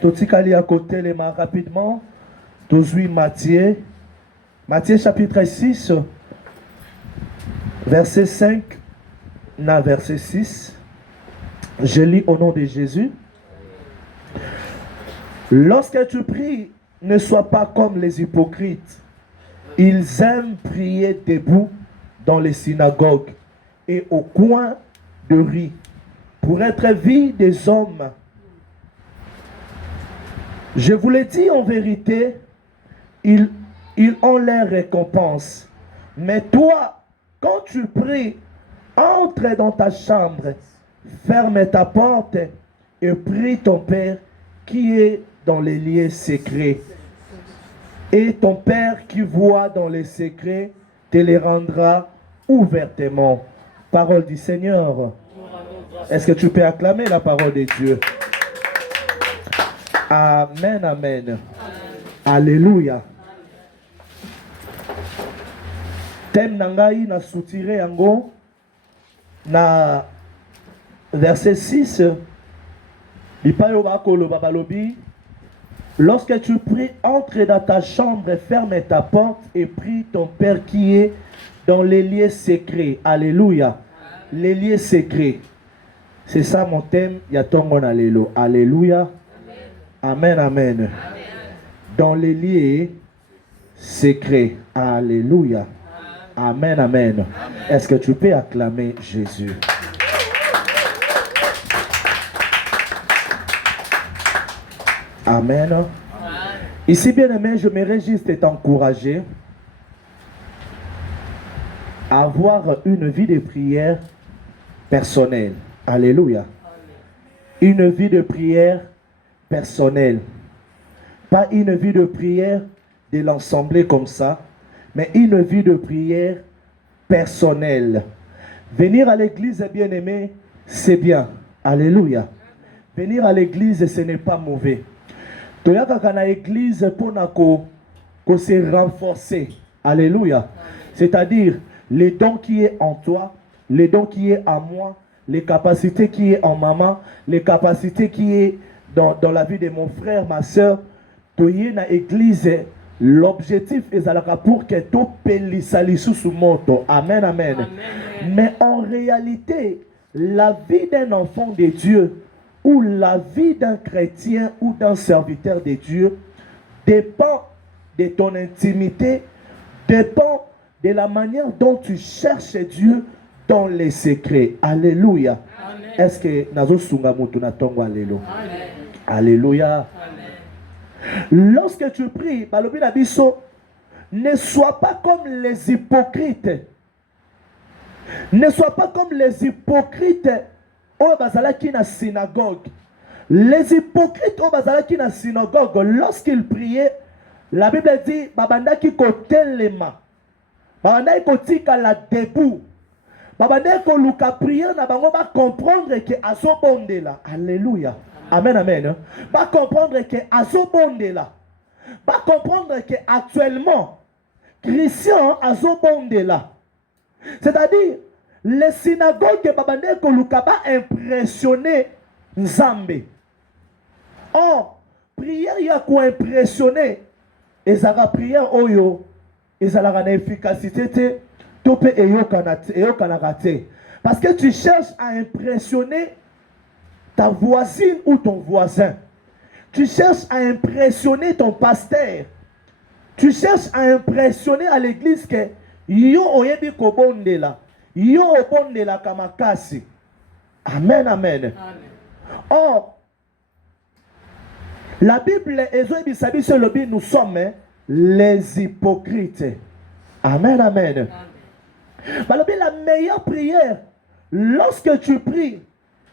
Totikali à côté les mains rapidement. Tozui Matthieu. Matthieu chapitre 6, verset 5, na verset 6. Je lis au nom de Jésus. Lorsque tu pries, ne sois pas comme les hypocrites. Ils aiment prier debout dans les synagogues et au coin de rue pour être vus des hommes. Je vous le dis en vérité, ils ont leur récompense. Mais toi, quand tu pries, entre dans ta chambre, ferme ta porte et prie ton Père qui est dans les lieux secrets. Et ton Père qui voit dans les secrets te les rendra ouvertement. Parole du Seigneur. Est-ce que tu peux acclamer la parole de Dieu? Amen, amen. Alléluia. Thème nangai na soutire yango na verset 6. Bipayo bakolo babalobi. Lorsque tu pries, entre dans ta chambre, ferme ta porte et prie ton Père qui est dans les lieux secrets. Alléluia. Les lieux secrets. C'est ça mon thème. Yatongon alléluia. Alléluia. Amen, amen. Amen. Dans les lieux secrets. Alléluia. Amen, amen. Amen. Est-ce que tu peux acclamer Jésus? Amen. Amen. Ici, bien aimé, je me réjouis de t'encourager à avoir une vie de prière personnelle. Alléluia. Une vie de prière personnelle. Pas une vie de prière de l'ensemble comme ça, mais une vie de prière personnelle. Venir à l'église, bien aimé, c'est bien. Alléluia. Venir à l'église, ce n'est pas mauvais. Toyaka na église pour se renforcer. Alléluia. C'est-à-dire, les dons qui est en toi, les dons qui est en moi, les capacités qui est en maman, les capacités qui est dans la vie de mon frère, ma soeur. Toye na église, l'objectif est pour que tout pelissa sous moto. Amen, amen, amen. Mais en réalité, la vie d'un enfant de Dieu, ou la vie d'un chrétien ou d'un serviteur de Dieu dépend de ton intimité, dépend de la manière dont tu cherches Dieu dans les secrets. Alléluia. Est-ce que nazo sunga mutu na tongo alléluia? Alléluia. Lorsque tu pries, balobi na biso, ne sois pas comme les hypocrites. Ne sois pas comme les hypocrites. Oh, bazalaki na synagogue. Les hypocrites au bazalaki na synagogue, lorsqu'ils priaient, la Bible dit babandaki kotelema. Babandaki kotika la debout. Babandaki ko luka prier na bango ba comprendre que azobondela. Alléluia. Amen, amen. Ba comprendre que azobondela. Ba comprendre que actuellement Christian azobondela. C'est-à-dire les synagogues babandé kolukaba impressionné Nzambe. Or, prière ya ko impressionné ezaka prière oyo ezalaka na efficacité te tope eyokana raté. Parce que tu cherches à impressionner ta voisine ou ton voisin. Tu cherches à impressionner ton pasteur. Tu cherches à impressionner à l'église que yo oyebi kobondela. Yo obondela kamakasi. Amen, amen, amen. Or, la Bible, nous sommes les hypocrites. Amen, amen. La meilleure prière, lorsque tu pries,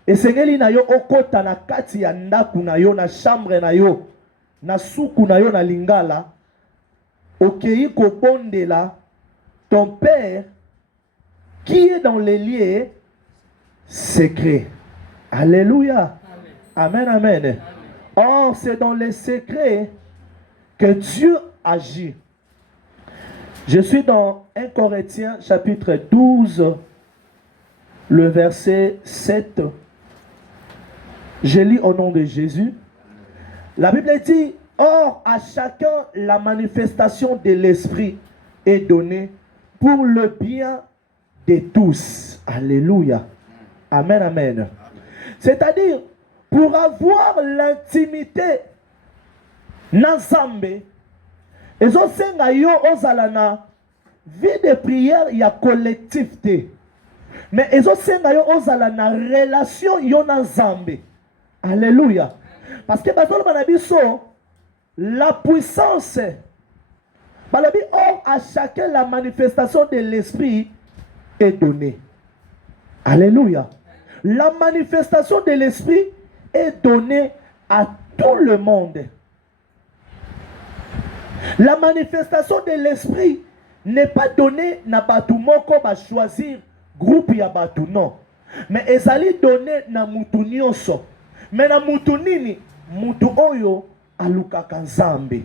et Seigneur na yo okota na kati ya ndaku na yo, na chambre na yo, na suku na yo na lingala, okei kobondela ton Père qui est dans les lieux secrets. Alléluia. Amen, amen, amen. Or, c'est dans les secrets que Dieu agit. Je suis dans 1 Corinthiens chapitre 12, le verset 7. Je lis au nom de Jésus. La Bible dit, or à chacun la manifestation de l'Esprit est donnée pour le bien de tous. Alléluia. Amen, amen. C'est-à-dire, pour avoir l'intimité na Nzambe, ezosenga yo ozala na vie de prière ya collectivité. Mais ezosenga yo ozala na relation yo na Nzambe. Alléluia. Parce que bazolo banabiso la puissance balabi or à chacun la manifestation de l'esprit est donnée. Alléluia. La manifestation de l'esprit est donnée à tout le monde. La manifestation de l'esprit n'est pas donnée na batu moko ba choisir groupe ya batu non. Mais ezali donnée na mutu nyonso. Mais na mutu nini? Mutu oyo alukaka Nzambe.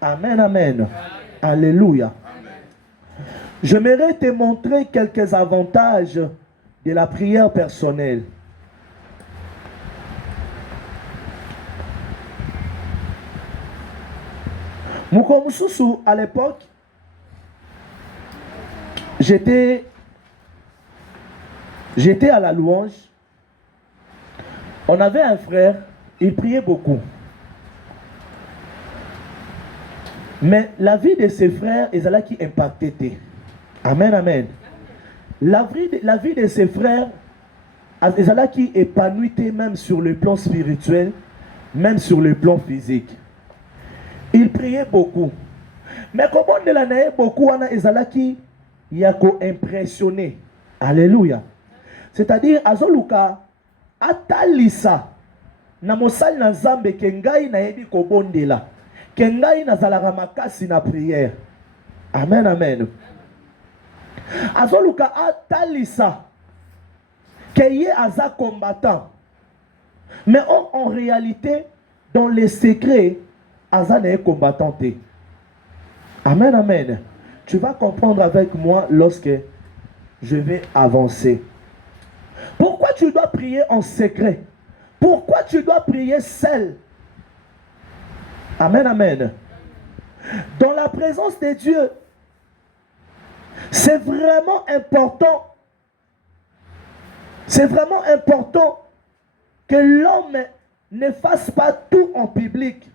Amen, amen. Alléluia. J'aimerais te montrer quelques avantages de la prière personnelle. Mukomususu, à l'époque, j'étais à la louange. On avait un frère, il priait beaucoup. Mais la vie de ses frères, c'est là qui impactait. Amen, amen. La vie de ses frères, c'est là qui épanouit même sur le plan spirituel, même sur le plan physique. Il priait beaucoup. Mais comment de l'année beaucoup, on a ezalaki yako impressionné. Alléluia. C'est-à-dire, azoluka atalisa na mosali na Nzambe kengai na yebi kobondela. Kengai na zalaka makasi na prière. Amen, amen. Azoluka atalisa keye aza combattant. Mais en réalité, dans les secrets, aza n'est combattant. Amen, amen. Tu vas comprendre avec moi lorsque je vais avancer. Pourquoi tu dois prier en secret? Pourquoi tu dois prier seul? Amen, amen. Dans la présence de Dieu, c'est vraiment important. C'est vraiment important que l'homme ne fasse pas tout en public,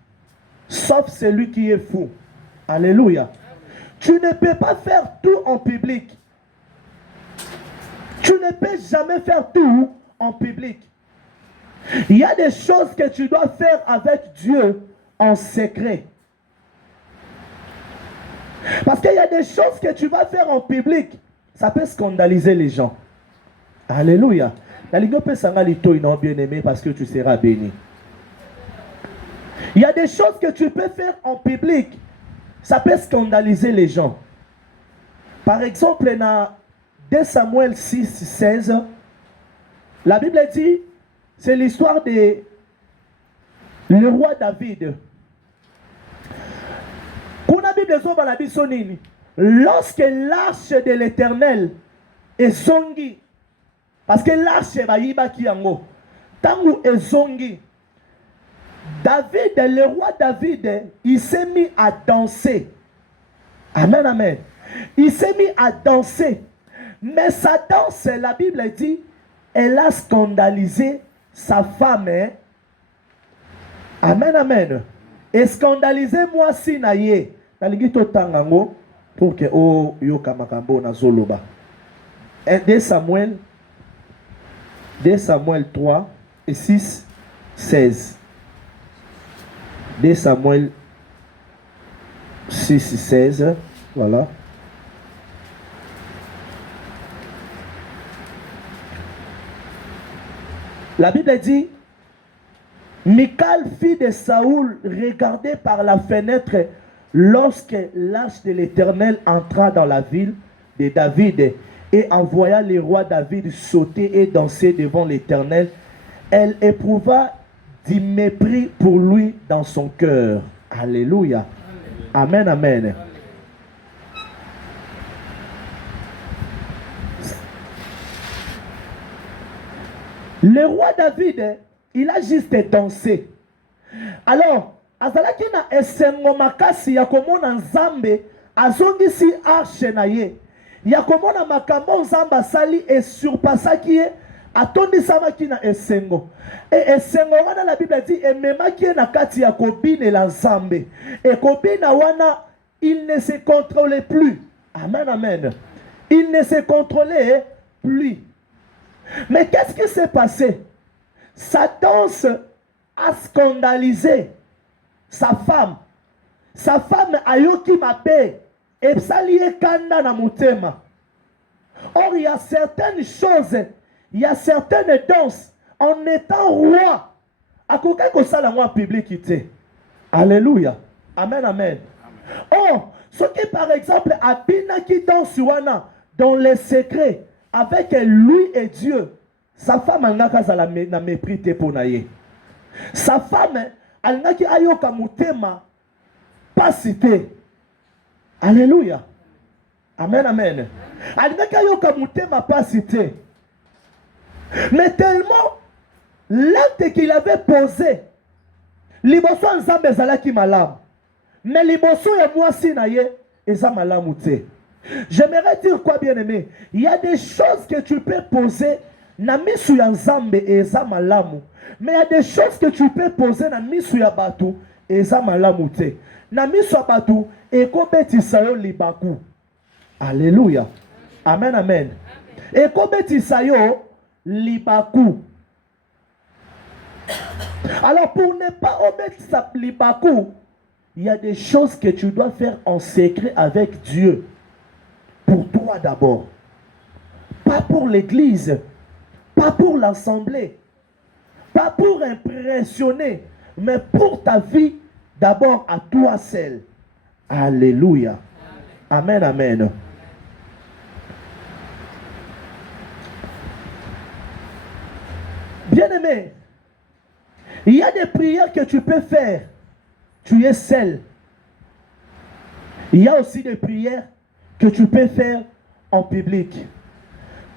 sauf celui qui est fou. Alléluia. Tu ne peux pas faire tout en public. Tu ne peux jamais faire tout en public. Il y a des choses que tu dois faire avec Dieu en secret. Parce qu'il y a des choses que tu vas faire en public, ça peut scandaliser les gens. Alléluia. La ligue peut s'engager non bien aimé parce que tu seras béni. Il y a des choses que tu peux faire en public, ça peut scandaliser les gens. Par exemple, dans 2 Samuel 6, 16, la Bible dit, c'est l'histoire de le roi David. Lorsque l'arche de l'Éternel est zongi, parce que l'arche va yiba kiango, tangu est zongi, David, le roi David, il s'est mis à danser. Amen, amen. Il s'est mis à danser. Mais sa danse, la Bible dit, elle a scandalisé sa femme. Hein? Amen, amen. Et scandalisé moi si naye. Naligito tangango pour que o yoka makambo na zoloba. 2 Samuel 3 et 6, 16. 2 Samuel 6, 16. Voilà. La Bible dit, Michal, fille de Saoul, regardait par la fenêtre lorsque l'arche de l'Éternel entra dans la ville de David et envoya le roi David sauter et danser devant l'Éternel. Elle éprouva du mépris pour lui dans son cœur. Alléluia. Amen, amen. Le roi David, il a juste dansé. Alors, azalaki na esengo makasi ya komona Nzambe azongisi arche na ye. Ya komona makambo Nzambe asali esurpasaki ye, atondisamaki na esengo. Et esengo wana la Bible dit ememaki ye na kati ya kobinela Nzambe. Et kobina wana, il ne se contrôlait plus. Amen, amen. Il ne se contrôlait plus. Mais qu'est-ce qui s'est passé? Satan a scandalisé sa femme. Sa femme a yoki mabe et salie kanda na mutema. Or, il y a certaines choses, il y a certaines danses, en étant roi, à quoi que ça la moi publicité. Alléluia. Amen, amen. Or, ce qui par exemple Abina qui danse wana dans les secrets avec lui et Dieu, sa femme n'a mépris pour naïe. Sa femme elle n'a qui ayoka mutema pas cité. Alléluia. Amen, amen. Elle n'a qui ayoka mutema pas cité. Mais tellement l'acte qu'il avait posé, liboso nzambe ezalaki malamu. Mais liboso ya mwasi na ye eza malamu te. J'aimerais dire quoi, bien-aimé? Il y a des choses que tu peux poser na misu ya nzambe eza malamu. Mais il y a des choses que tu peux poser na misu ya batu eza malamu te. Na misu ya batu ekobetisa yo libaku. Alléluia. Amen, amen. Ekobetisa yo libaku. Alors pour ne pas omettre sa libaku, il y a des choses que tu dois faire en secret avec Dieu. Pour toi d'abord. Pas pour l'église. Pas pour l'assemblée. Pas pour impressionner. Mais pour ta vie d'abord à toi seul. Alléluia. Amen, amen. Bien-aimé, il y a des prières que tu peux faire. Tu es seul. Il y a aussi des prières que tu peux faire en public.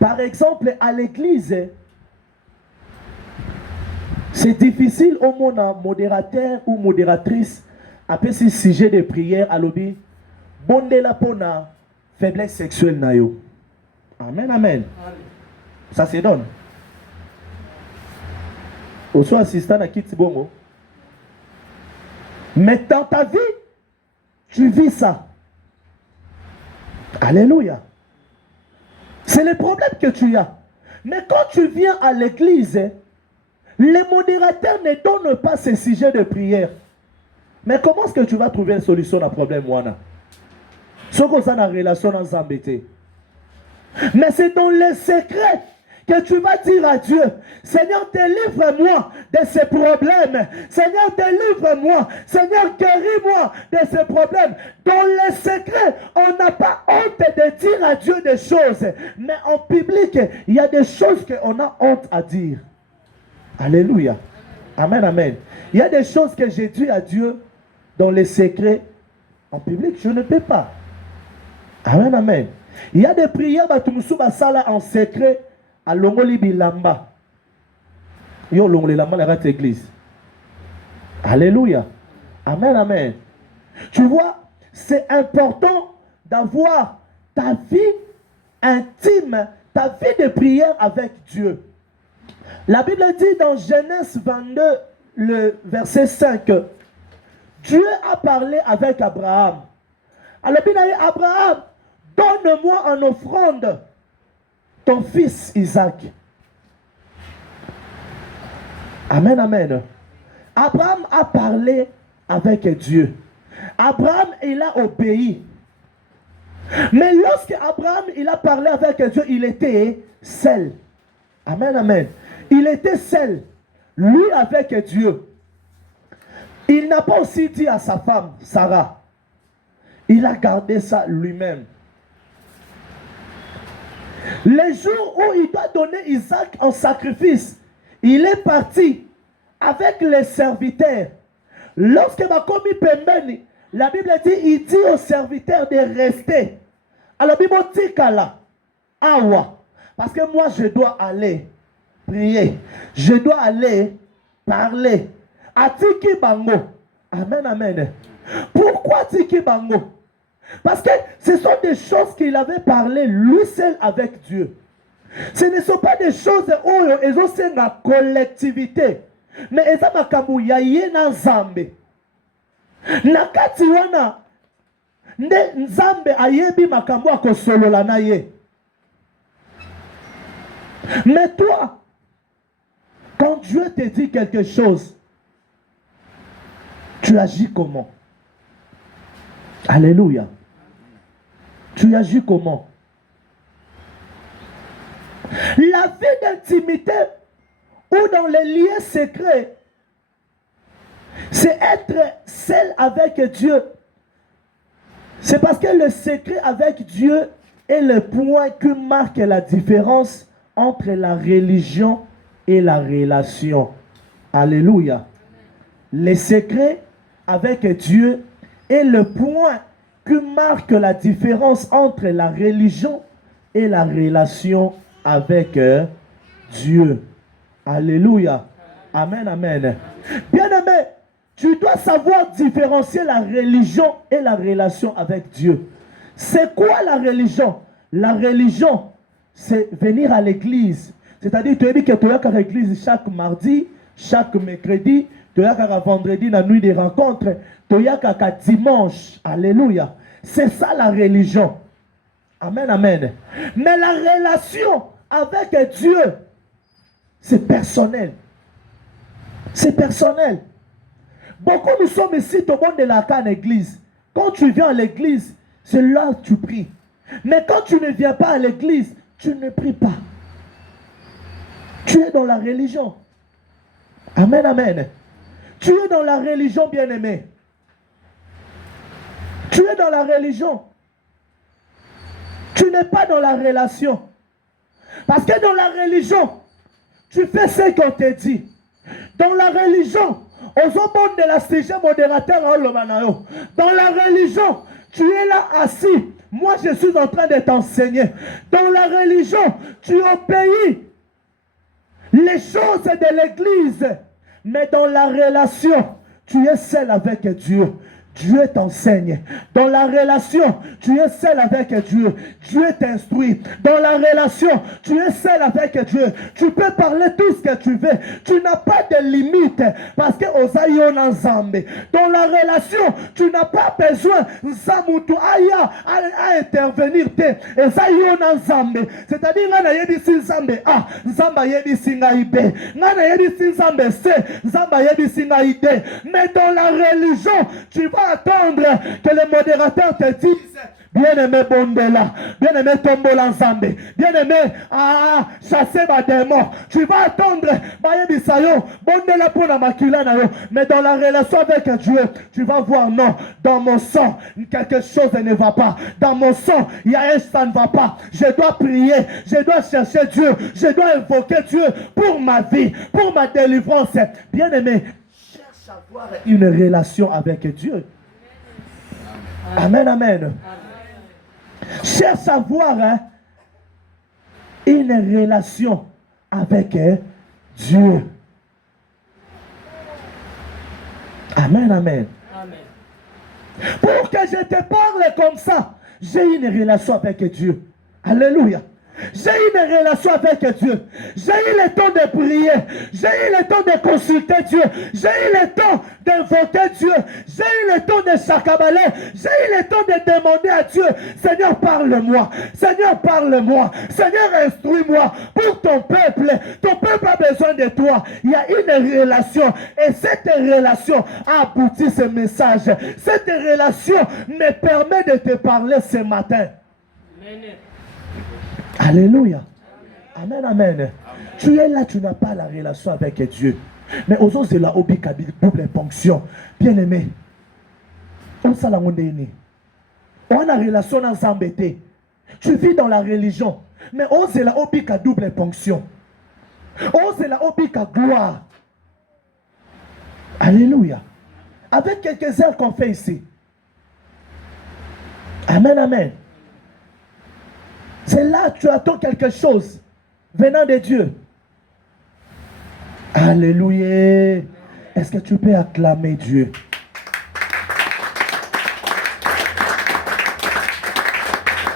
Par exemple, à l'église, c'est difficile au monde modérateur ou modératrice après ce sujet de prière à l'objet. Bonde la pona faiblesse sexuelle na yo. Amen, amen. Ça se donne. Au soit assistant à Kitsibongo. Mais dans ta vie, tu vis ça. Alléluia. C'est le problème que tu as. Mais quand tu viens à l'église, les modérateurs ne donnent pas ces sujets de prière. Mais comment est-ce que tu vas trouver une solution à problème, Wana? Ce qu'on a une relation ensemble. Mais c'est dans les secrets que tu vas dire à Dieu, Seigneur, délivre-moi de ces problèmes. Seigneur, délivre-moi. Seigneur, guéris-moi de ces problèmes. Dans les secrets, on n'a pas honte de dire à Dieu des choses. Mais en public, il y a des choses qu'on a honte à dire. Alléluia. Amen, amen. Il y a des choses que j'ai dit à Dieu dans les secrets. En public, je ne peux pas. Amen, amen. Il y a des prières en secret. À l'ongoli bilamba. Yo l'ongoli lamba la église. Alléluia. Amen, amen. Tu vois, c'est important d'avoir ta vie intime, ta vie de prière avec Dieu. La Bible dit dans Genèse 22, le verset 5, Dieu a parlé avec Abraham. Alors, Abraham, donne-moi en offrande ton fils Isaac. Amen, amen. Abraham a parlé avec Dieu. Abraham, il a obéi. Mais lorsque Abraham, il a parlé avec Dieu, il était seul. Amen, amen. Il était seul. Lui avec Dieu. Il n'a pas aussi dit à sa femme, Sarah. Il a gardé ça lui-même. Le jour où il doit donner Isaac en sacrifice, il est parti avec les serviteurs. Lorsque Makomi Pembeni, la Bible dit, il dit aux serviteurs de rester. Alors, Bible dit qu'Allah, Awa, parce que moi je dois aller prier, je dois aller parler Atiki bango. Amen, amen. Pourquoi atiki bango? Parce que ce sont des choses qu'il avait parlé lui seul avec Dieu. Ce ne sont pas des choses où ils ont c'est la collectivité. Mais ils ont makamu ya ye na nzambe. Nakati wana nde nzambe ayebi makamu akosolola na ye. Mais toi, quand Dieu te dit quelque chose, tu agis comment? Alléluia. Tu agis comment? La vie d'intimité ou dans les liens secrets, c'est être seul avec Dieu. C'est parce que le secret avec Dieu est le point qui marque la différence entre la religion et la relation. Alléluia. Le secret avec Dieu est le point qui marque la différence entre la religion et la relation avec Dieu. Alléluia. Amen, amen. Bien-aimé, tu dois savoir différencier la religion et la relation avec Dieu. C'est quoi la religion? La religion, c'est venir à l'église. C'est-à-dire, tu as dit que tu es à l'église chaque mardi, chaque mercredi, tu es à vendredi, la nuit des rencontres, tu es à dimanche. Alléluia. C'est ça la religion. Amen, amen. Mais la relation avec Dieu, c'est personnel. C'est personnel. Beaucoup nous sommes ici, tout le monde est là en église. Quand tu viens à l'église, c'est là que tu pries. Mais quand tu ne viens pas à l'église, tu ne pries pas. Tu es dans la religion. Amen, amen. Tu es dans la religion, bien-aimé. Tu es dans la religion. Tu n'es pas dans la relation. Parce que dans la religion, tu fais ce qu'on te dit. Dans la religion, de la station modérateur, dans la religion, tu es là assis. Moi, je suis en train de t'enseigner. Dans la religion, tu obéis les choses de l'église. Mais dans la relation, tu es seul avec Dieu. Dieu t'enseigne. Dans la relation, tu es seul avec Dieu. Dieu t'instruit. Dans la relation, tu es seul avec Dieu. Tu peux parler tout ce que tu veux. Tu n'as pas de limite. Parce que dans la relation, tu n'as pas besoin à intervenir. C'est-à-dire, mais dans la religion, tu vas attendre que le modérateur te dise: bien-aimé Bondela, bien-aimé Tombola Nzambe, bien-aimé chasser ma démon. Tu vas attendre Bondela pour la macula. Mais dans la relation avec Dieu, tu vas voir: non, dans mon sang, quelque chose ne va pas. Dans mon sang, il y a ça ne va pas. Je dois prier, je dois chercher Dieu, je dois invoquer Dieu pour ma vie, pour ma délivrance. Bien-aimé, cherche à avoir une relation avec Dieu. Amen, amen. Amen. Cherche à avoir une relation avec Dieu. Amen, amen. Amen. Pour que je te parle comme ça, j'ai une relation avec Dieu. Alléluia. J'ai eu une relation avec Dieu. J'ai eu le temps de prier. J'ai eu le temps de consulter Dieu. J'ai eu le temps d'invoquer Dieu. J'ai eu le temps de s'accabaler. J'ai eu le temps de demander à Dieu: Seigneur, parle-moi. Seigneur, parle-moi. Seigneur, instruis-moi pour ton peuple. Ton peuple a besoin de toi. Il y a une relation. Et cette relation a abouti ce message. Cette relation me permet de te parler ce matin. Amen. Alléluia. Amen, amen. Amen. Tu es là, tu n'as pas la relation avec Dieu. Mais aux autres, c'est la double ponction. Bien aimé. On a la relation ensemble. Tu vis dans la religion. Mais on c'est la double ponction. On c'est la gloire. Alléluia. Avec quelques heures qu'on fait ici. Amen, amen. C'est là que tu attends quelque chose venant de Dieu. Alléluia. Est-ce que tu peux acclamer Dieu?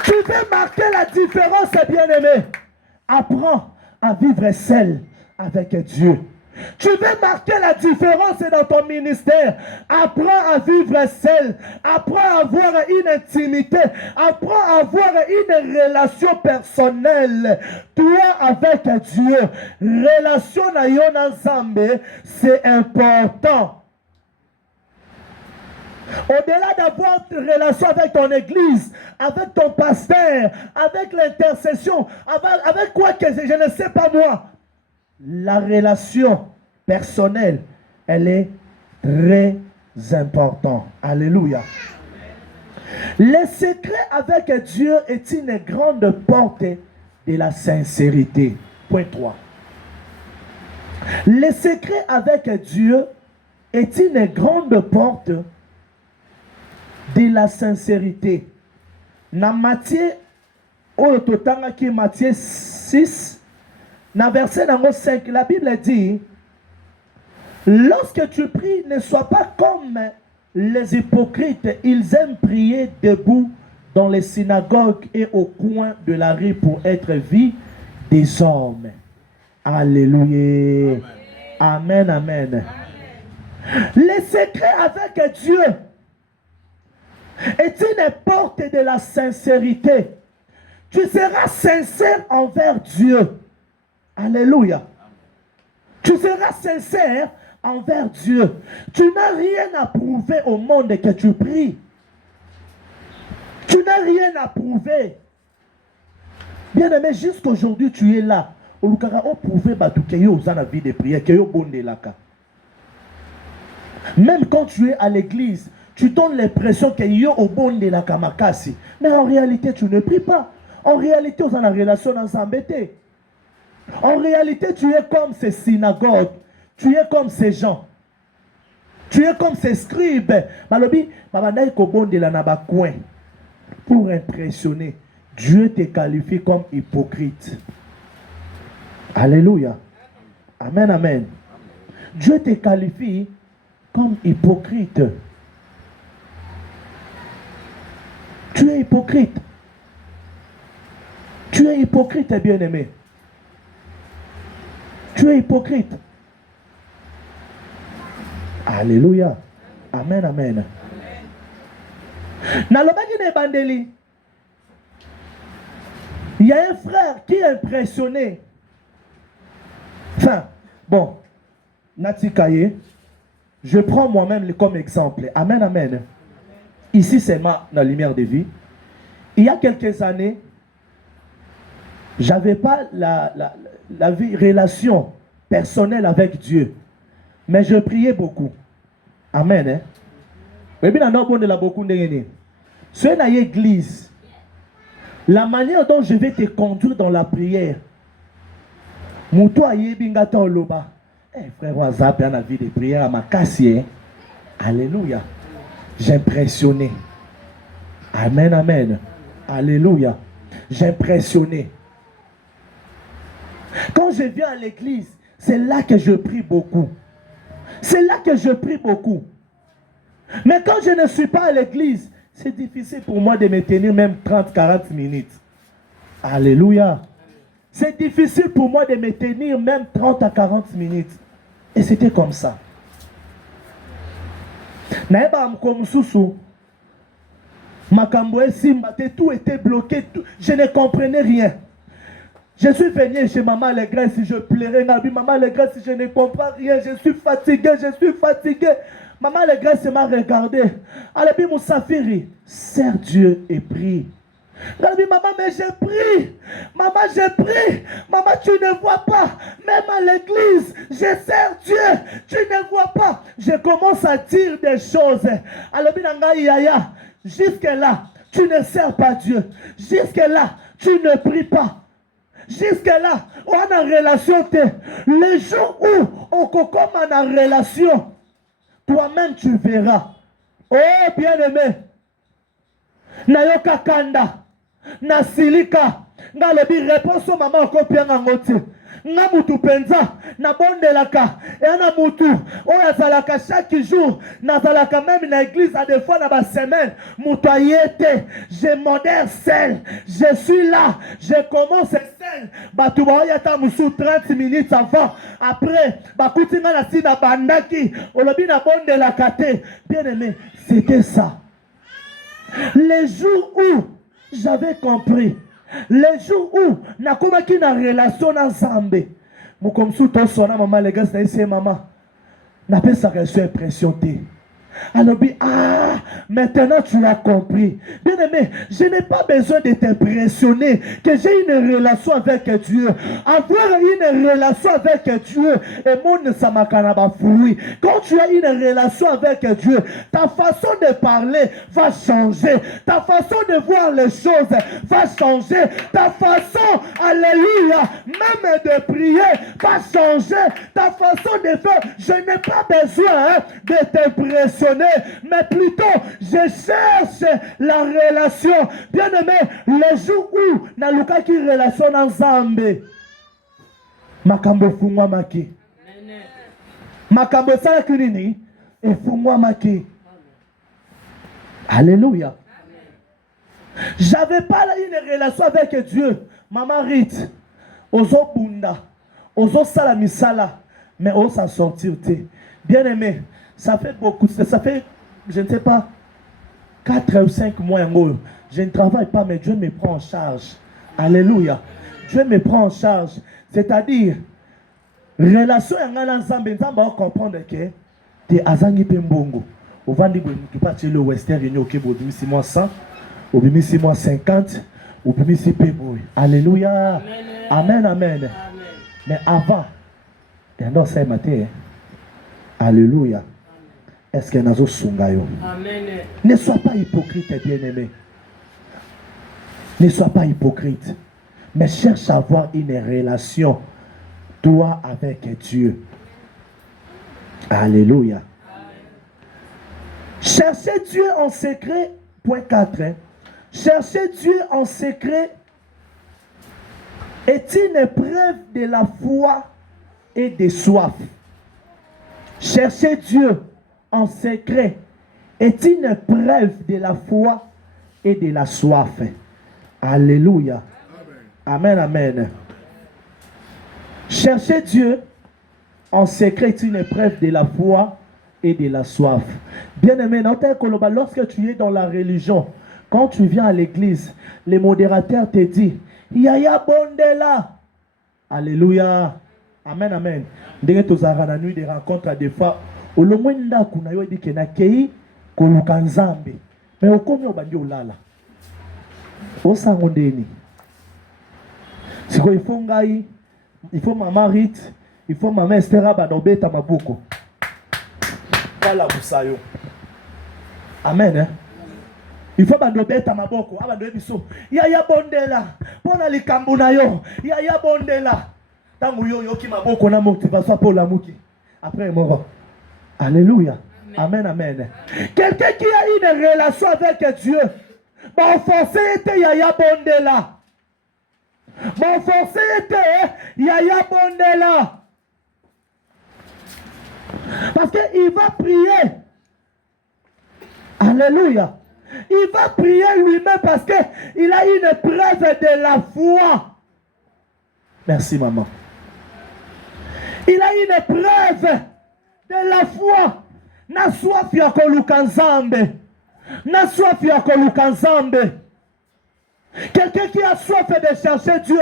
Tu veux marquer la différence, bien-aimé. Apprends à vivre seul avec Dieu. Tu veux marquer la différence dans ton ministère. Apprends à vivre seul. Apprends à avoir une intimité. Apprends à avoir une relation personnelle. Toi avec Dieu. Relation na yo na Nzambe, c'est important. Au-delà d'avoir une relation avec ton église, avec ton pasteur, avec l'intercession, avec quoi que je ne sais pas moi, la relation personnelle, elle est très importante. Alléluia. Le secret avec Dieu est une grande porte de la sincérité. Point 3. Le secret avec Dieu est une grande porte de la sincérité. Dans Matthieu, Matthieu 6, dans verset 5, la Bible dit, lorsque tu pries, ne sois pas comme les hypocrites. Ils aiment prier debout dans les synagogues et au coin de la rue pour être vus des hommes. Alléluia. Amen, amen. Le secret avec Dieu est une porte de la sincérité. Tu seras sincère envers Dieu. Alléluia. Tu seras sincère envers Dieu. Tu n'as rien à prouver au monde que tu pries. Tu n'as rien à prouver. Bien aimé, jusqu'aujourd'hui, tu es là. On prouve que tu as la vie de prière, que tu as. Même quand tu es à l'église, tu donnes l'impression qu'il y a au bon de la kamakasi. Mais en réalité, tu ne pries pas. En réalité, tu as une relation ensemble. En réalité, tu es comme ces synagogues. Tu es comme ces gens. Tu es comme ces scribes. Pour impressionner, Dieu te qualifie comme hypocrite. Alléluia. Amen, amen. Dieu te qualifie comme hypocrite. Tu es hypocrite. Tu es hypocrite, bien-aimé. Tu es hypocrite. Alléluia. Amen, amen. Il y a un frère qui est impressionné. Enfin, bon, Natikaye, je prends moi-même comme exemple. Amen, amen. Ici, c'est la lumière de vie. Il y a quelques années, j'avais pas la relation personnelle avec Dieu. Mais je priais beaucoup. Amen. Mais bien, on a beaucoup de c'est une église. La manière dont je vais te conduire dans la prière. Mouto aye bingata oloba. Frère, on a la vie de prière à ma cassier. Alléluia. J'ai impressionné. Amen, amen. Alléluia. J'ai impressionné. Quand je viens à l'église, c'est là que je prie beaucoup. C'est là que je prie beaucoup. Mais quand je ne suis pas à l'église, c'est difficile pour moi de me tenir même 30-40 minutes. Alléluia. C'est difficile pour moi de me tenir même 30 à 40 minutes. Et c'était comme ça. Tout était bloqué. Je ne comprenais rien. Je suis venu chez Maman Allégresse, je pleurais. Maman Allégresse, je ne comprends rien. Je suis fatigué, Maman Allégresse m'a regardé. Elle a dit, mon Safiri, sers Dieu et prie. Elle a dit, maman, mais j'ai prié. Maman, j'ai prié. Maman, tu ne vois pas. Même à l'église, je sers Dieu. Tu ne vois pas. Je commence à dire des choses. Elle a dit, yaya, jusque-là, tu ne sers pas Dieu. Jusque-là, tu ne pries pas. Jusque-là, on a une relation. Le jour où on commence en relation, toi-même tu verras. Oh bien-aimé. Nayoka kanda. Nasilika. Ngalebi réponse au maman encore bien en moté. nga mutu penza na bondelaka et na mutu oyo azalaka chaque jour nazalaka même na église à des fois na ba semaine mutu ayete je modère seul je suis là je commence seul batu baoyata musu 30 minutes avant après bakuti nga na sina bandaki olobi na bondelaka te. Bien aimé, c'était ça. Les jours où j'avais compris, les jours où nakomaki na relation na Nzambe, mukomsu to sona mama les gars na ese mama na pesa reçu impression te. Alors, ah, maintenant tu as compris. Bien aimé, je n'ai pas besoin de t'impressionner que j'ai une relation avec Dieu. Avoir une relation avec Dieu, et mon samakanaba fruit. Quand tu as une relation avec Dieu, ta façon de parler va changer. Ta façon de voir les choses va changer. Ta façon, alléluia, même de prier va changer. Ta façon de faire, je n'ai pas besoin de t'impressionner. Mais plutôt, je cherche la relation. Bien aimé, le jour où Naluka qui relation ensemble, Makambo fungwa maki. Makambo sala kunini et fungwa maki. Alléluia. J'avais pas une relation avec Dieu. Maman Rite, ozo bunda, ozo sala misala, mais on s'en sortir. Bien aimé. Ça fait beaucoup, ça fait, je ne sais pas, 4 ou 5 mois. Je ne travaille pas, mais Dieu me prend en charge. Alléluia. Dieu me prend en charge. C'est-à-dire, relation avec Nzambe, Nzambe va comprendre que tu es azangi pembongo. Au vandi tu parti le Western Union, ok, au bimi 6 mois 100, au bimi 6 mois 50, au bimi 6 pembongo. Alléluia. Amen, amen. Mais avant, et non, c'est matin. Alléluia. Est-ce que nous sommes Amen. Ne sois pas hypocrite, bien-aimé. Ne sois pas hypocrite. Mais cherche à avoir une relation, toi, avec Dieu. Alléluia. Amen. Chercher Dieu en secret, point 4. Chercher Dieu en secret est une épreuve de la foi et de soif. Chercher Dieu en secret est une preuve de la foi et de la soif. Alléluia. Amen, amen. Chercher Dieu en secret est une preuve de la foi et de la soif. Bien-aimé, lorsque tu es dans la religion, quand tu viens à l'église, les modérateurs te disent Yaya Bondela. Alléluia. Amen, amen. Dès que tu as la nuit des rencontres à des fois, au moins kuna yo dit que na kei koluka Nzambe mais okomi obandi olala osango ndeni siko il faut maman Rite, il faut maman Esther badobeta maboko voilà musayo. Amen, hein? Il faut bandobeta maboko abando biso yaya bondela pona likambo na yo yaya bondela tangu yo yoki maboko na motivation pour la muki après mort. Alléluia. Amen, amen. Quelqu'un qui a une relation avec Dieu, mon forcé était Yaya Bondela. Mon forcé était Yaya Bondela. Parce qu'il va prier. Alléluia. Il va prier lui-même parce qu'il a une preuve de la foi. Merci, maman. Il a une preuve de la foi. Na soif ya koluka Nzambe. Na soif ya koluka Nzambe. Quelqu'un qui a soif de chercher Dieu.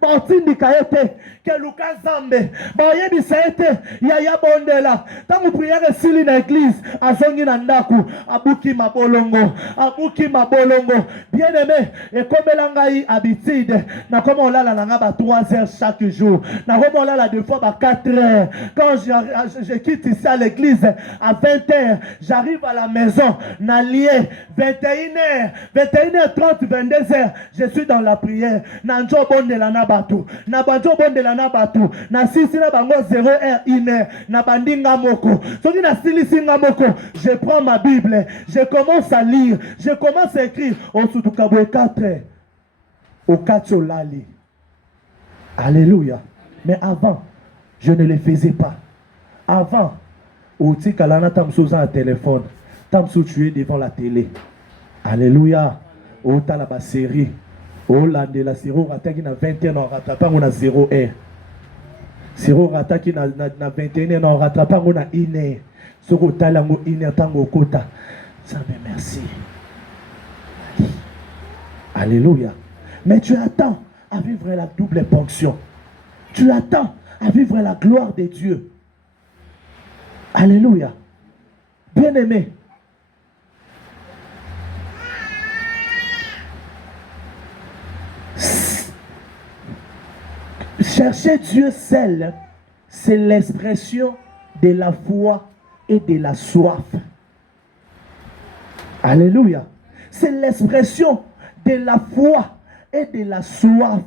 Bon, tindika ete. Que luka Nzambe. Bon, yebisa ete. Yaya bondela. Tant vous priez sili na église. Azongi na ndaku. Abuki mabolongo. Abuki mabolongo. Bien aimé. Et comme l'angaï habitude. Na comme on l'a la nanga ba 3 heures chaque jour. Na comme on l'a la 2 fois ba 4 heures. Quand je quitte ici à l'église à 20 heures. J'arrive à la maison. Na lié 21 heures. 21h30, 22h. Je suis dans la prière. Na njo bondela na batu. Na banjo bondela na batu. Na sisi na bango 0h 1h. Na bandinga moko. Soki na silisi nga moko. Je prends ma Bible. Je commence à lire. Je commence à écrire. On se touche 4h. Au 4 lali. Alléluia. Mais avant, je ne le faisais pas. Avant, au Tikalana, Tamsou a un téléphone. Tamsou, tu es devant la télé. Alléluia. Au Talaba série. Au Landé, la série, on attaque na 21 ans, rattrapant, on a 0 heure. Série, on attaque na 21 ans, rattrapant, on a 1 heure. Sur au Talango, 1 heure, tango kota. Ça me merci. Alléluia. Mais tu attends à vivre la double ponction. Tu attends à vivre la gloire de Dieu. Alléluia. Bien-aimé. Chercher Dieu seul, c'est l'expression de la foi et de la soif. Alléluia. C'est l'expression de la foi et de la soif.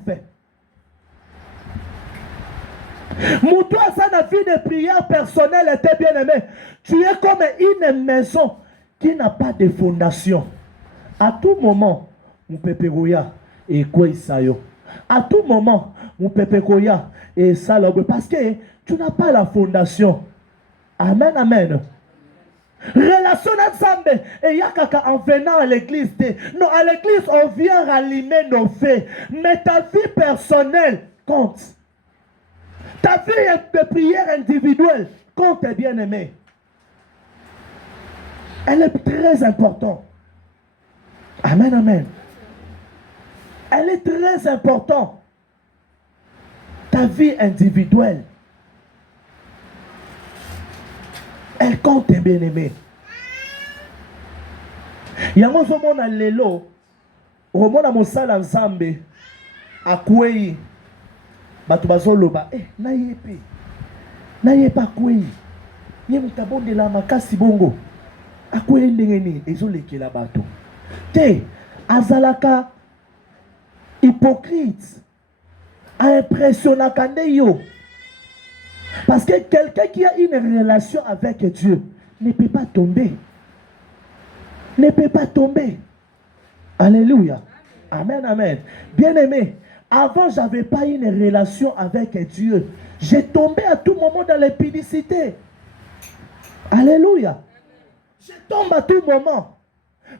Toi, ça n'a vie de prière personnelle était bien aimé. Tu es comme une maison qui n'a pas de fondation. À tout moment, mon pépéroya et quoi isayo. À tout moment, mon pépéroya et ça parce que tu n'as pas la fondation. Amen, amen. Relation ensemble et yakaka en venant à l'église. Non, à l'église, on vient rallumer nos faits. Mais ta vie personnelle compte. Ta vie de prière individuelle compte, bien aimé. Elle est très importante. Amen, amen. Elle est très importante. Ta vie individuelle. Elle compte, bien aimé. Il y a un lelo, au monde à Mosala Nzambe, à Kouei, Batubazoloba, nayepa Kouei, Yemutabon de la Makasi Bongo, à Kouei Ndengeni, et Zoleke la bateau. Te, Azalaka, hypocrite, a impressionné Kandeyo. Parce que quelqu'un qui a une relation avec Dieu ne peut pas tomber. Ne peut pas tomber. Alléluia. Amen, amen. Bien-aimé, avant, je n'avais pas une relation avec Dieu. J'ai tombé à tout moment dans l'impudicité. Alléluia. Je tombe à tout moment.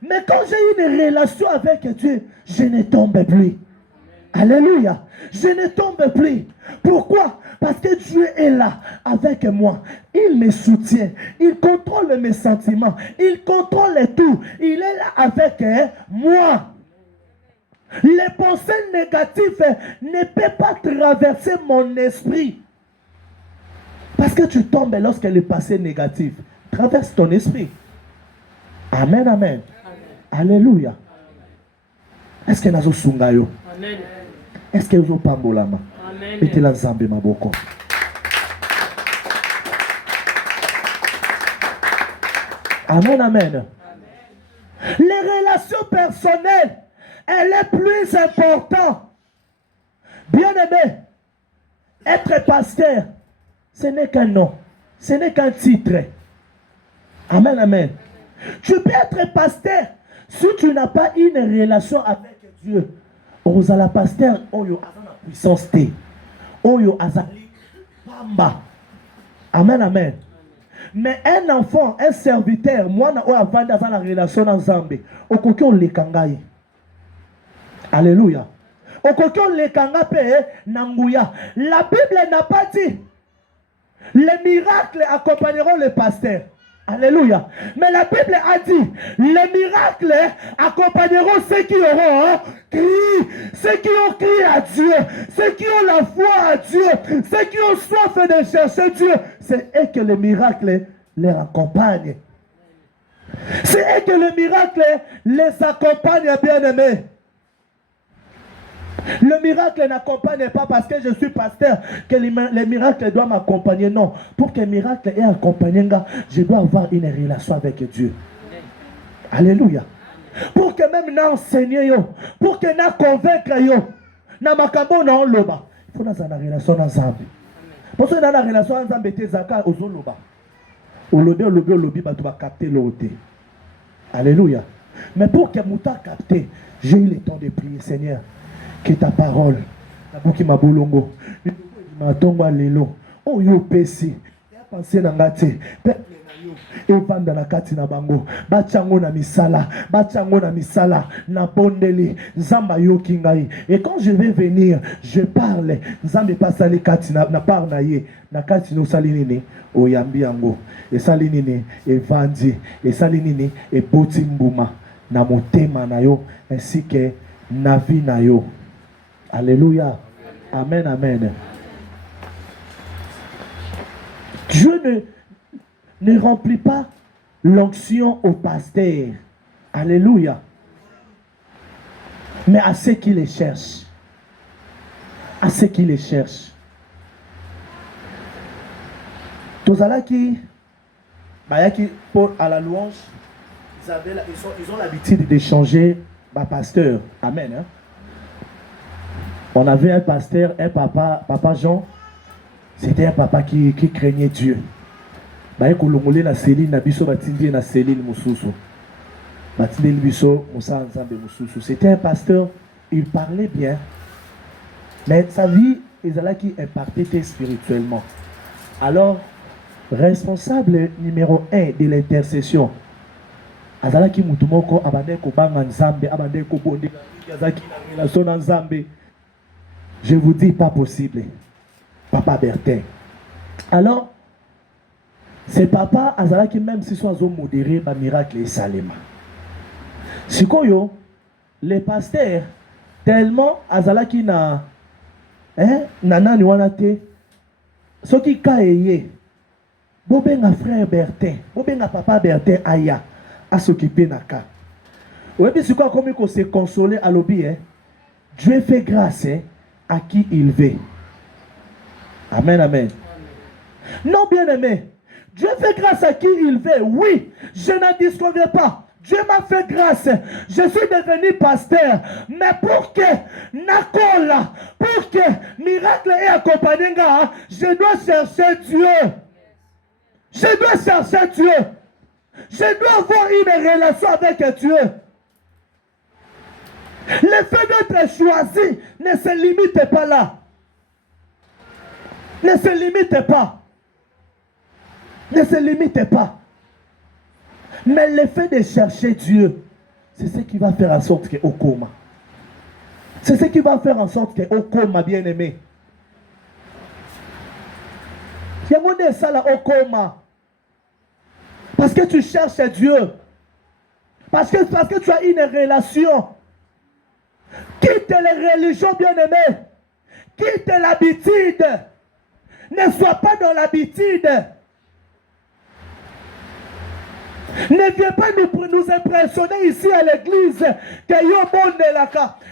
Mais quand j'ai une relation avec Dieu, je ne tombe plus. Alléluia. Je ne tombe plus. Pourquoi? Parce que Dieu est là avec moi. Il me soutient. Il contrôle mes sentiments. Il contrôle tout. Il est là avec moi. Les pensées négatives ne peuvent pas traverser mon esprit. Parce que tu tombes lorsque le passé négatif traverse ton esprit. Amen, amen. Alléluia. Est-ce que nous sommes sungayo? Amen. Est-ce que nous sommes pambolama? Amen. Et la Zambé maboko. Amen, amen. Les relations personnelles, elle est plus importante. Bien aimé, être pasteur, ce n'est qu'un nom, ce n'est qu'un titre. Amen, amen. Tu peux être pasteur si tu n'as pas une relation avec Dieu. Ozala pasteur, oyo azana puissance te. Oyo azali pamba. Amen, amen. Mais un enfant, un serviteur, moi na oyo avanda dans la relation ensemble. Okoki on lekangai. Alléluia. Okoki on lekanga pe nanguya. La Bible n'a pas dit les miracles accompagneront le pasteur. Alléluia. Mais la Bible a dit, les miracles accompagneront ceux qui auront crié, ceux qui ont crié à Dieu, ceux qui ont la foi à Dieu, ceux qui ont soif de chercher Dieu. C'est eux que les miracles les accompagnent. C'est eux que les miracles les accompagnent, bien-aimés. Le miracle n'accompagne pas parce que je suis pasteur que les miracles doivent m'accompagner. Non. Pour que le miracle ait accompagné, je dois avoir une relation avec Dieu. Alléluia. Pour que même n'enseigner, pour que n'a convaincre, n'a makambo na loba. Il faut dans une relation ensemble. Parce que dans la relation ensemble, tu es zaka aux loba. Au lobby, tu vas capter l'autre. Alléluia. Mais pour que Mouta capte, j'ai eu le temps de prier, Seigneur. Que ta parole, qui m'a bolongo, Matonga lelo. Oh yo pesi. Ya pensé na ngate. Evanda na kati na bango bachango na misala na bondeli nzamba yoki ngai. Et quand je vais venir, je parle nzambe pasali kati na par na ye na kati no sali nini oyambi yango esali nini evandi esali nini eboti mbuma na motema na yo ainsi que na vie na yo. Alléluia. Amen, amen. Dieu ne remplit pas l'onction au pasteur. Alléluia. Mais à ceux qui les cherchent. À ceux qui les cherchent. Tozalaki, pour à la louange, ils ont l'habitude d'échanger pasteur. Amen. Hein? On avait un pasteur, un papa Jean. C'était un papa qui craignait Dieu. Na Céline na biso batindi na Céline mususu batindi biso musa nzambe mususu. C'était un pasteur, il parlait bien, mais sa vie ezalaki impactée spirituellement. Alors responsable numéro 1 de l'intercession azalaki mutu moko abande ko banga nzambe abande ko bonde azaki na relation na nzambe. Je vous dis pas possible. Papa Bertin. Alors c'est papa azalaki même si soit modéré ba miracle et salema. Sikoyo les pasteurs tellement azalaki na nani wana te soki kaeye bobenga frère Bertin bobenga papa Bertin aya a s'occuper naka. Oyebi sikoyo comme ko se consoler à l'obi Dieu fait grâce à qui il veut. Amen, amen. Non, bien aimé, Dieu fait grâce à qui il veut. Oui, je n'en disconviens pas. Dieu m'a fait grâce. Je suis devenu pasteur. Mais pour que Nakola, pour que miracle et accompagné, je dois chercher Dieu. Je dois chercher Dieu. Je dois avoir une relation avec Dieu. Le fait d'être choisi ne se limite pas là. Ne se limite pas. Ne se limitez pas. Mais le fait de chercher Dieu, c'est ce qui va faire en sorte que au coma. C'est ce qui va faire en sorte que au coma, bien aimé. Il y a monde ça là au coma. Parce que tu cherches Dieu. Parce que tu as une relation. Quitte les religions, bien aimé. Quitte l'habitude. Ne sois pas dans l'habitude. Ne viens pas nous impressionner ici à l'église que yo monde là.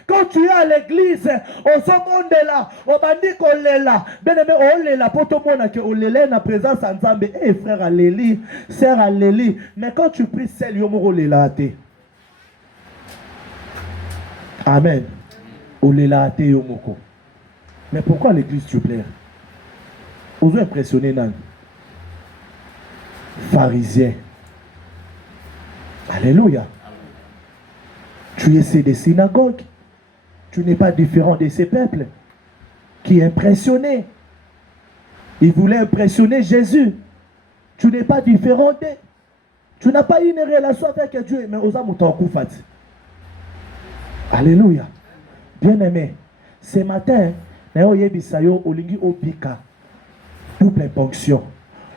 Quand tu es à l'église, on se monde là, on m'a dit qu'on est là. Bien aimé, on est là pour tout le monde que on est là dans la présence ensemble. Eh frère Aléli, sœur Aléli, mais quand tu pries seul, yo mo on est là. Amen. On est là yo moko. Mais pourquoi l'église tu plais? On veut impressionner nan pharisien. Alléluia. Tu es des synagogues. Tu n'es pas différent de ces peuples qui impressionnaient. Ils voulaient impressionner Jésus. Tu n'es pas différent d'eux. Tu n'as pas une relation avec Dieu. Mais aux âmes fat. Alléluia. Bien-aimé, ce matin, Olingi Obika, double ponction.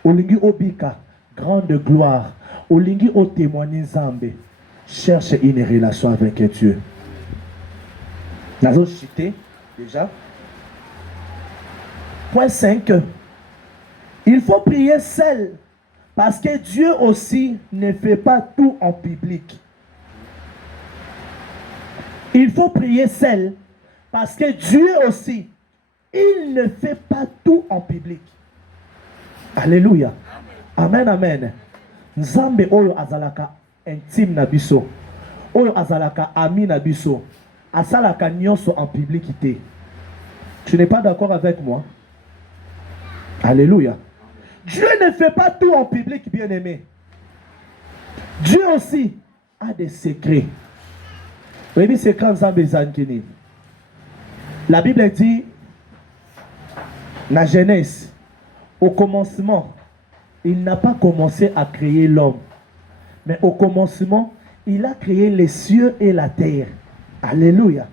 Olingi Obika, grande gloire. Olingi o témoigner Zambé. Cherche une relation avec Dieu. Nous avons cité déjà. Point 5. Il faut prier seul. Parce que Dieu aussi ne fait pas tout en public. Il faut prier seul. Parce que Dieu aussi, il ne fait pas tout en public. Alléluia. Amen, amen. Nzambe oyo azalaka intime na biso. Oyo azalaka ami na biso. Asalaka nyonso en publicité. Tu n'es pas d'accord avec moi? Alléluia. Dieu ne fait pas tout en public, bien-aimé. Dieu aussi a des secrets. Vous voyez, secrets Nzambe zankini. La Bible dit La Genèse, au commencement, il n'a pas commencé à créer l'homme. Mais au commencement, il a créé les cieux et la terre. Alléluia.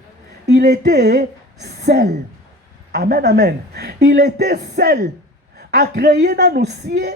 Il était seul. Amen, amen. Il était seul à créer dans nos cieux,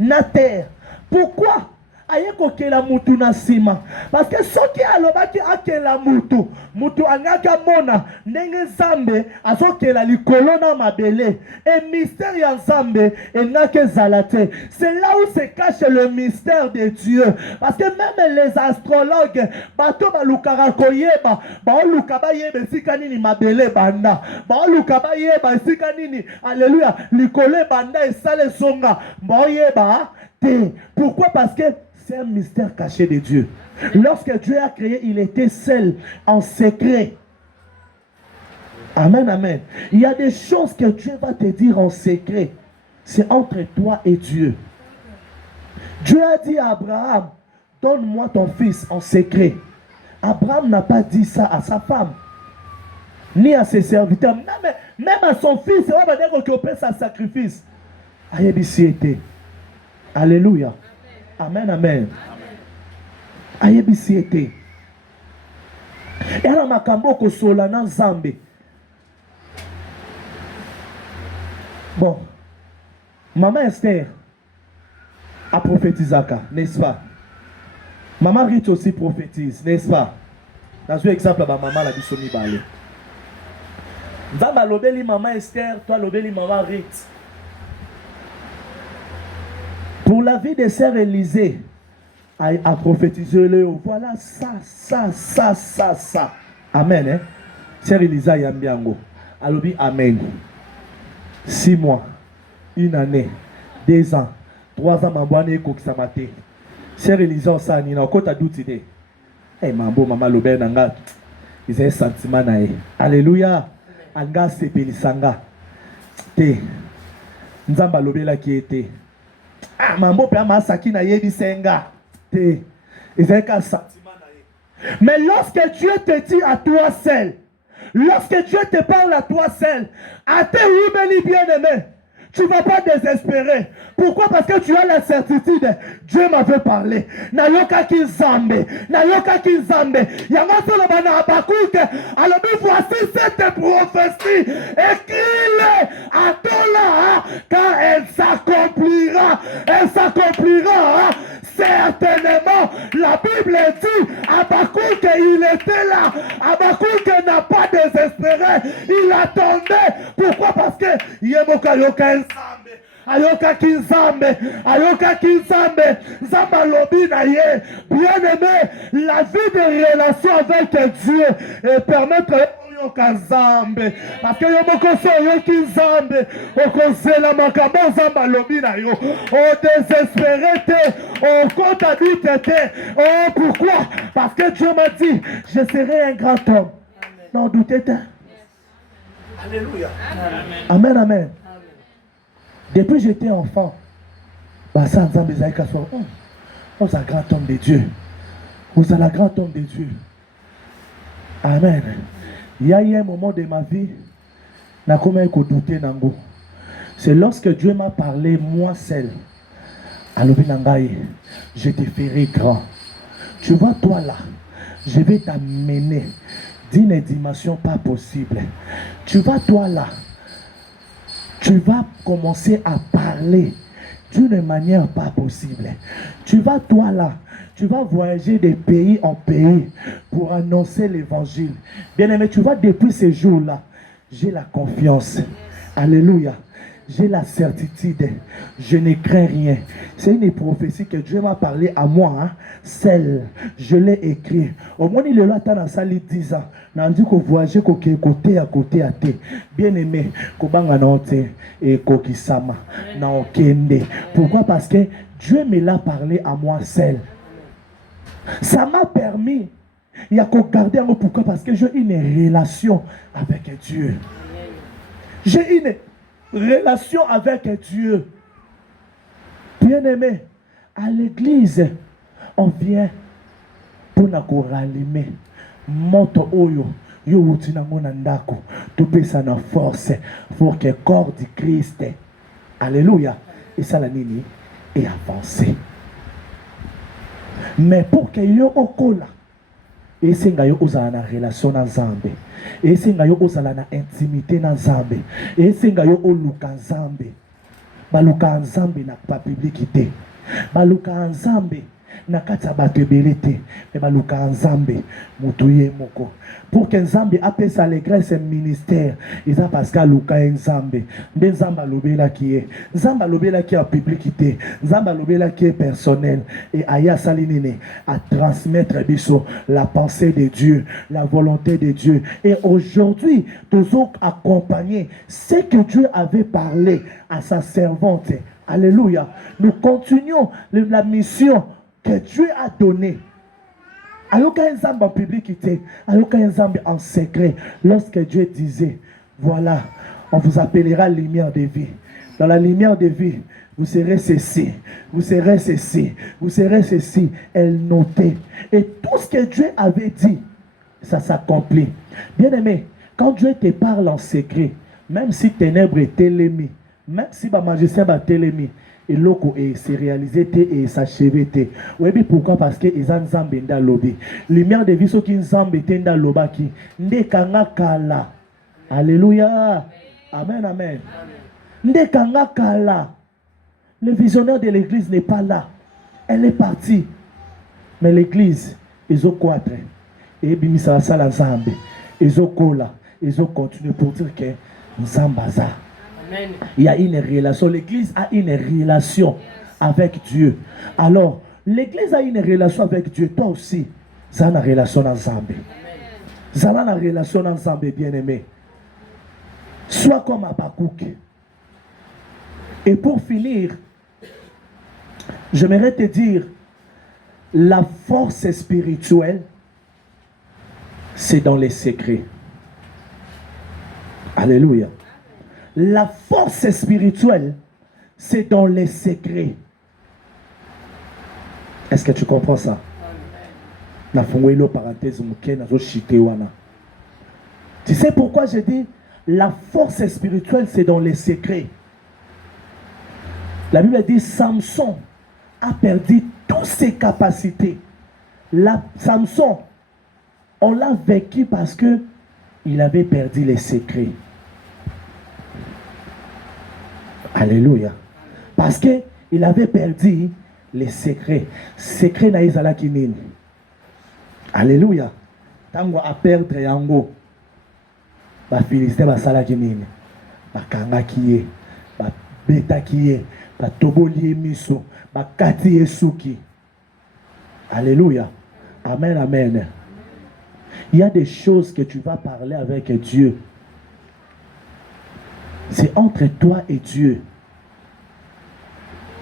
na terre. Pourquoi? Aye kokela mutu na sima parce que soki alobaki akela mutu angaka mona ndenge Nzambe azokela likolo na mabele et mystère ya Nzambe engaka ezala te. C'est là où se cache le mystère de Dieu, parce que même les astrologues bato balukaka koyeba baoluka bayeba esika nini mabele banda, baoluka bayeba esika nini alléluia likolo banda esale songa baoyeba te. Pourquoi? Parce que c'est un mystère caché de Dieu. Lorsque Dieu a créé, il était seul, en secret. Amen, amen. Il y a des choses que Dieu va te dire en secret. C'est entre toi et Dieu. Dieu a dit à Abraham, donne-moi ton fils en secret. Abraham n'a pas dit ça à sa femme, ni à ses serviteurs, même à son fils. Il va dire qu'il opère sa sacrifice. Alléluia. Amen, amen. Ayebisi ete. Era makambo kosola na Nzambe. Bon. Maman Esther a prophétisé, n'est-ce pas? Maman Rich aussi prophétise, n'est-ce pas? Dans un exemple, maman la bisomi balé. Nzamba lobeli maman Esther, toi lobeli maman Rich. Pour la vie de sœur Élisée, a prophétisé le voilà ça. Amen. Hein? Sœur Élisée Yambiango. Alobi amen. 6 mois, 1 année, 2 ans, 3 ans, mambouane kokisamate. Sœur Élisée osani na kota doutide. Eh mambo mama lobe nanga. Ils ont un sentiment nae. Alléluia. Anga sepelisanga. Te. Nzamba lobela qui était. Ah, mambo pe masaki na yebi senga. Te. Ils ont un sentiment nae. Mais lorsque Dieu te dit à toi seul, lorsque Dieu te parle à toi seul, à tes oui bien-aimés, tu ne vas pas désespérer. Pourquoi? Parce que tu as la certitude. Dieu m'avait parlé. Nayoka Kizambe. Nayoka Kizambe. Yamaso la bana Habakkuk. Alors, voici cette prophétie. Écris-le à ton là, car elle s'accomplira. Elle s'accomplira. Certainement, la Bible dit, Habakkuk, il était là. Habakkuk n'a pas désespéré. Il attendait. Pourquoi? Parce que Yemoka Yoka Nzambe. Ayoka Kizambe. Ayoka Kizambe. Zamba lobi na ye. Bien aimé, la vie de relation avec Dieu et permettre Kazambe parce que yomoko so yoki Nzambe okozela makambo Nzamba lobi na yo o désespéré te o kota doute te. Oh pourquoi? Parce que Dieu m'a dit je serai un grand homme. Non doute te. Alléluia. Amen, amen. Depuis que j'étais enfant, vous êtes un grand homme de Dieu. Vous êtes un grand homme de Dieu. Amen. Il y a eu un moment de ma vie, c'est lorsque Dieu m'a parlé, moi seul. Alors, je te ferai grand. Tu vois, toi là, je vais t'amener d'une dimension pas possible. Tu vois, toi là, tu vas commencer à parler d'une manière pas possible. Tu vas, toi là, tu vas voyager de pays en pays pour annoncer l'évangile. Bien aimé, tu vois, depuis ces jours-là, j'ai la confiance. Alléluia. J'ai la certitude. Je ne crains rien. C'est une prophétie que Dieu m'a parlé à moi. Hein? Celle, je l'ai écrit. Au moins, il est là, dans la salle 10 ans. On dit qu'on voyage côté à côté à thé. Bien aimé, Kobanga Nante et Kokisama. Pourquoi? Parce que Dieu me l'a parlé à moi seul. Ça m'a permis. Il y a qu'à garder un mot. Pourquoi? Parce que j'ai une relation avec Dieu. J'ai une relation avec Dieu. Bien-aimé, à l'église, on vient pour nous rallumer. Moto oyo yo wutina ngona ndako tout peut ça na force pour que le corps du Christ, alléluia, et ça la nini est avancé. Mais pour que yo okola, et c'est nga yo ozala na relation na Nzambe, et c'est nga yo ozala na intimité na Nzambe, et c'est nga yo oluka Nzambe, baluka Nzambe na pa publicité, baluka Nzambe na kati ya bato ebele te, me baluka Nzambe mutu ye moko. Pour que Nzambe apese allégresse ministère, eza parce que aluka Nzambe, nde Nzambe alobelaki ye, Nzambe alobelaki ya publicité, Nzambe alobelaki ye personnel, et aya sali nini à transmettre biso la pensée de Dieu, la volonté de Dieu. Et aujourd'hui, nous accompagner ce que Dieu avait parlé à sa servante. Alléluia. Nous continuons la mission que Dieu a donnée. Alors qu'un Nzambe en publicité, alors qu'un Nzambe en secret, lorsque Dieu disait, voilà, on vous appellera lumière de vie. Dans la lumière de vie, vous serez ceci, vous serez ceci, vous serez ceci. Elle notait. Et tout ce que Dieu avait dit, ça s'accomplit. Bien aimé, quand Dieu te parle en secret, même si ténèbres est télémi, même si ma magicien va télémi, et loko et c'est réalisé et s'achevé. Oui, pourquoi? Parce que ils ont Nzambe nda lobi. Lumière de vie so ki Nzambe tenda lobaki. Nde kanga kala. Alléluia. Amen, amen. Nde kanga kala. Le visionnaire de l'église n'est pas là. Elle est partie. Mais l'église, ils ont quatre. Et bimisa sala Nzambe. Ils ont kola. Ils ont continué pour dire que Nzambaza. Il y a une relation. L'église a une relation avec Dieu. Alors, l'église a une relation avec Dieu. Toi aussi, ça a une relation ensemble. Ça a une relation ensemble, bien-aimé. Sois comme Habakkuk. Et pour finir, j'aimerais te dire, la force spirituelle, c'est dans les secrets. Alléluia. La force spirituelle, c'est dans les secrets. Est-ce que tu comprends ça? Tu sais pourquoi je dis la force spirituelle, c'est dans les secrets? La Bible dit Samson a perdu toutes ses capacités. Samson, on l'a vécu parce que il avait perdu les secrets. Alléluia. Parce qu'il avait perdu les secrets. Secrets na izala kinini. Alléluia. Tango a perdre yango. Ba Philistin ba sala kinini. Ba kanga kiye. Ba beta kiye. Ba toboli miso. Ba kati suki. Alléluia. Amen, amen. Il y a des choses que tu vas parler avec Dieu. C'est entre toi et Dieu.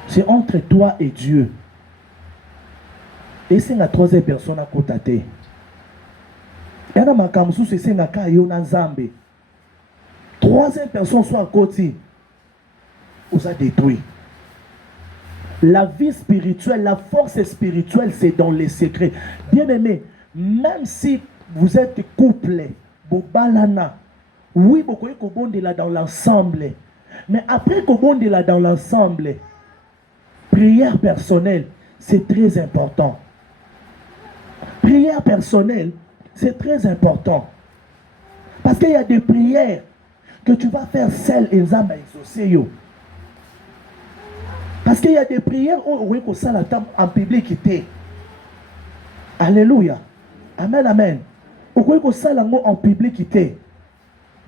C'est entre toi et Dieu. Et c'est la troisième personne à côté. Il y a un kamsu c'est na kayo na Nzambe. Troisième personne soit à côté. Vous a détruit. La vie spirituelle, la force spirituelle, c'est dans les secrets. Bien aimé, même si vous êtes couplé, bobalana, oui, beaucoup de là dans l'ensemble. Mais après de là dans l'ensemble, prière personnelle, c'est très important. Prière personnelle, c'est très important. Parce qu'il y a des prières que tu vas faire seul et Nzamba exaucer. Parce qu'il y a des prières où on ça la table en public. Alléluia. Amen, amen. Où ça en public.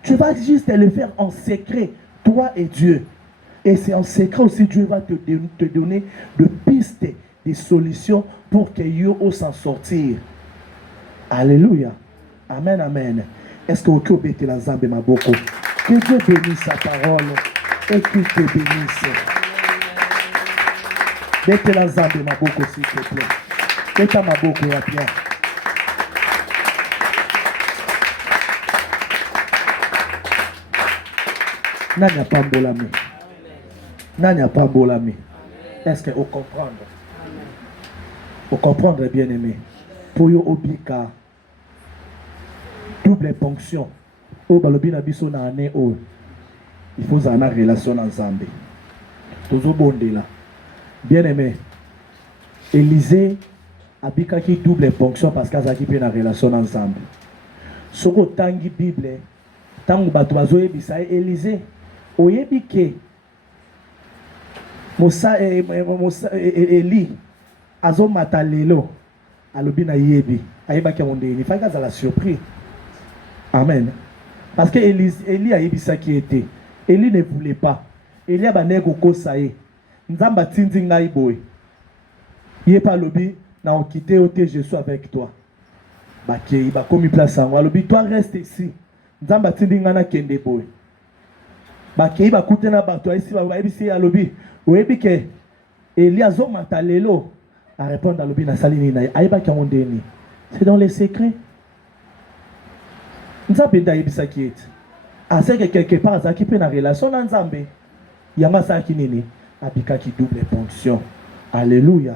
Tu vas juste le faire en secret, toi et Dieu. Et c'est en secret aussi Dieu va te donner des pistes, des solutions pour que Dieu ose s'en sortir. Alléluia. Amen, amen. Est-ce que vous pouvez la Nzambe maboko? Que Dieu bénisse sa parole et qu'il te bénisse. Bête la Nzambe maboko s'il te plaît. Bête maboko ya bien. Nanya pambolami. Nanya pambolami. Est-ce que vous comprenez? Vous comprenez, bien aimé? Pour vous obliger double ponction. Oh, balobi na biso na année oh. Il faut avoir une relation ensemble. Toujours bon là. Bien aimé. Élisée a qui double fonction parce qu'elle a une relation ensemble. Ce que tangi Bible, tangu batu bazoye bisa Élisée, oyebi ke Mosa Eli azo matalelo alobi na yebi ayeba ke monde ni faka za la surprise. Amen. Parce que Eli a yebi ça qui était. Eli ne voulait pas. Eli a banego kosaye. Nzamba tinzi ngai boy. Yepa lobi na okite ote je suis avec toi. Bakei ba komi place en alobi toi reste ici. Nzamba tinzi ngana kende boy. Bakei ba kutena ba toi ici ba yebi alobi. Oyebi ke Eli azo matalelo a répondre à lobi na salini na ayeba ke ondeni. C'est dans les secrets. Nzambe nda yebisa qui est. À ce que quelque part ça qui peut na relation na Nzambe. Yanga sa ki nini abika qui double fonction. Alléluia.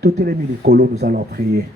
Tout les mille colos nous allons prier.